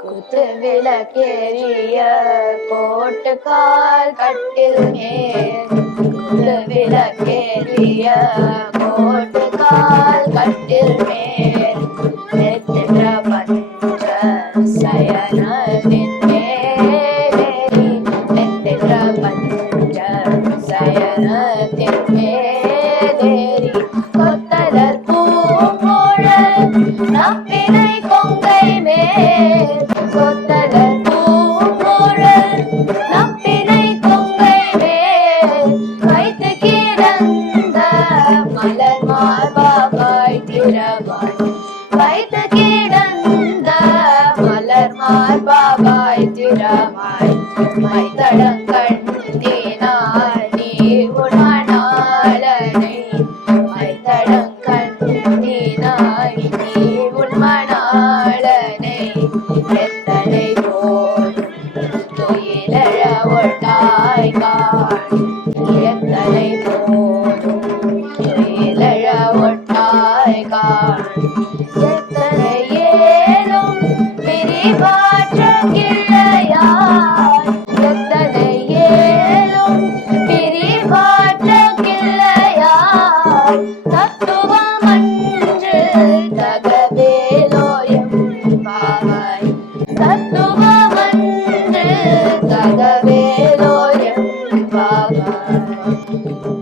குத்து விளக்கேறிய கோட்டு கால் கட்டில் மேல். குத்து விளக்கேறிய கோட்டு கால் கட்டில் மேல். நெத்திர பஞ்ச சயனத்தின் மேலேறி நெத்திர பஞ்ச சயனத்தின் மேலேறி கொத்தலர் பூங்குழல் நப்பினை மலர் திறவாய் வைத்து கிடந்த மலர் மார்பாய் திறவாய் மைத்தடங்கண் நீனாய் நீ உண்மணாளனை மைத்தடங்கண் நீனாய் நீ உண்மணாளனை எத்தனை போல் துயிலழ ஒட்டாய் கா தத்துவமன்று தகவேலோயம் பாவாய் தத்துவமன்று தகவேலோயம் பாவாய்